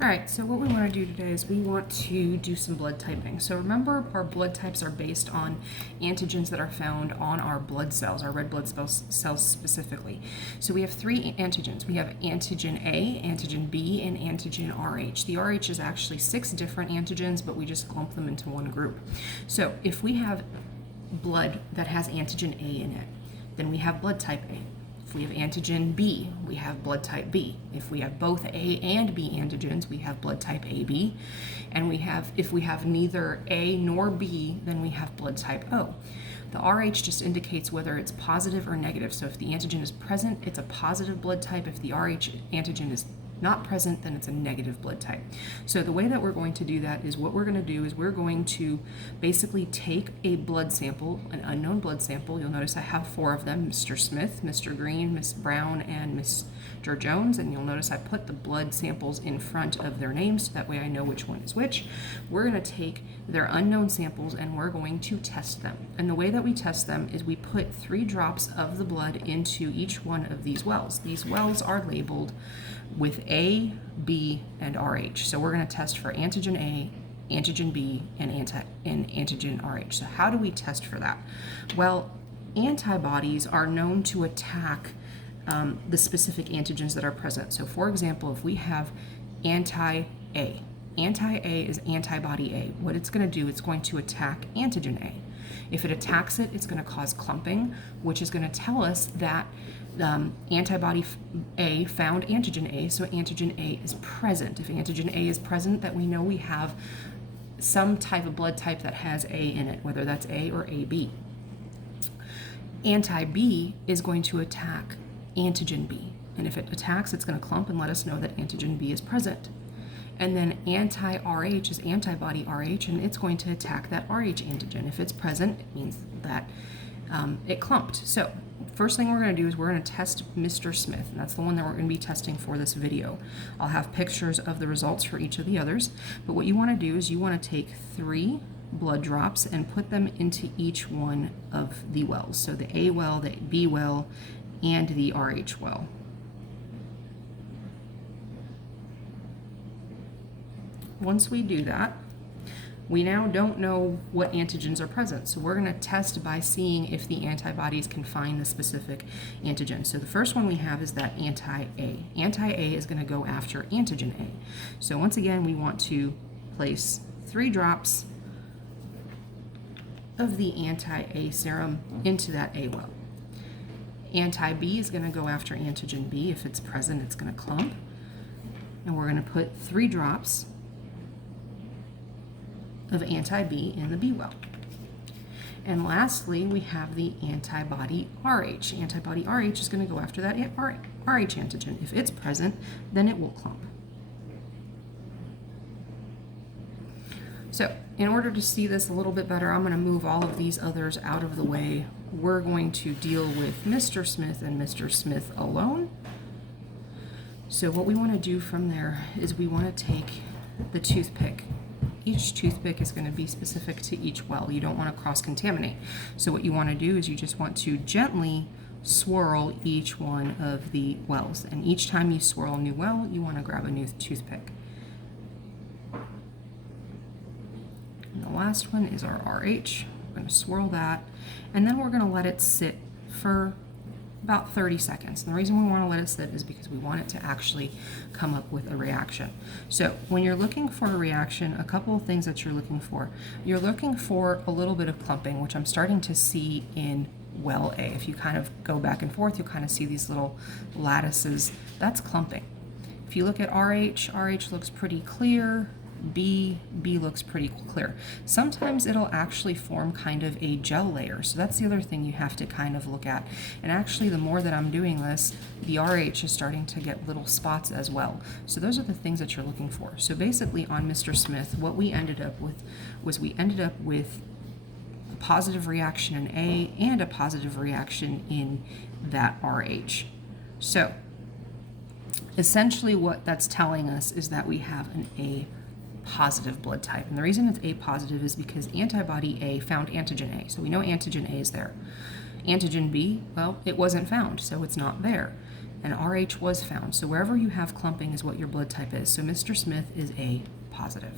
All right, so what we want to do today is we want to do some blood typing. So remember, our blood types are based on antigens that are found on our blood cells, our red blood cells specifically. So we have three antigens. We have antigen A, antigen B, and antigen RH. The RH is actually 6 different antigens, but we just clump them into one group. So if we have blood that has antigen A in it, then we have blood type A. If we have antigen B, we have blood type B. If we have both A and B antigens, we have blood type AB. And if we have neither A nor B, then we have blood type O. The RH just indicates whether it's positive or negative. So if the antigen is present, it's a positive blood type. If the RH antigen is not present, then it's a negative blood type. So the way that we're going to do that is what we're going to do is we're going to basically take a blood sample, an unknown blood sample. You'll notice I have 4 of them, Mr. Smith, Mr. Green, Miss Brown, and Mr. Jones, and you'll notice I put the blood samples in front of their names so that way I know which one is which. We're going to take their unknown samples and we're going to test them. And the way that we test them is we put 3 drops of the blood into each one of these wells. These wells are labeled with A, B, and RH. So we're going to test for antigen A, antigen B, and antigen RH. So how do we test for that? Well, antibodies are known to attack the specific antigens that are present. So for example, if we have anti-A, anti-A is antibody A. What it's going to do, it's going to attack antigen A. If it attacks it, it's going to cause clumping, which is going to tell us that antibody A found antigen A, so antigen A is present. If antigen A is present, that we know we have some type of blood type that has A in it, whether that's A or AB. Anti-B is going to attack antigen B, and if it attacks, it's going to clump and let us know that antigen B is present. And then anti-RH is antibody RH, and it's going to attack that RH antigen. If it's present, it means that it clumped. So first thing we're going to do is we're going to test Mr. Smith, and that's the one that we're going to be testing for this video. I'll have pictures of the results for each of the others, but what you want to do is you want to take 3 blood drops and put them into each one of the wells. So the A well, the B well, and the RH well. Once we do that, we now don't know what antigens are present. So we're going to test by seeing if the antibodies can find the specific antigen. So the first one we have is that anti-A. Anti-A is going to go after antigen A. So once again, we want to place 3 drops of the anti-A serum into that A well. Anti-B is going to go after antigen B. If it's present, it's going to clump. And we're going to put 3 drops of anti-B in the B well. And lastly, we have the antibody RH. Antibody RH is going to go after that RH antigen. If it's present, then it will clump. So in order to see this a little bit better, I'm going to move all of these others out of the way. We're going to deal with Mr. Smith and Mr. Smith alone. So what we want to do from there is we want to take the toothpick. Each toothpick is going to be specific to each well. You don't want to cross-contaminate. So what you want to do is you just want to gently swirl each one of the wells. And each time you swirl a new well, you want to grab a new toothpick. And the last one is our RH. We're going to swirl that, and then we're going to let it sit for about 30 seconds. And the reason we want to let it sit is because we want it to actually come up with a reaction. So when you're looking for a reaction, a couple of things that you're looking for. You're looking for a little bit of clumping, which I'm starting to see in well A. If you kind of go back and forth, you'll kind of see these little lattices. That's clumping. If you look at RH, RH looks pretty clear. B looks pretty clear. Sometimes it'll actually form kind of a gel layer. So that's the other thing you have to kind of look at. And actually, the more that I'm doing this, the RH is starting to get little spots as well. So those are the things that you're looking for. So basically on Mr. Smith, what we ended up with was a positive reaction in A and a positive reaction in that RH. So essentially what that's telling us is that we have an A positive blood type. And the reason it's A positive is because antibody A found antigen A. So we know antigen A is there. Antigen B, well, it wasn't found, so it's not there. and Rh was found. So wherever you have clumping is what your blood type is. So Mr. Smith is A positive.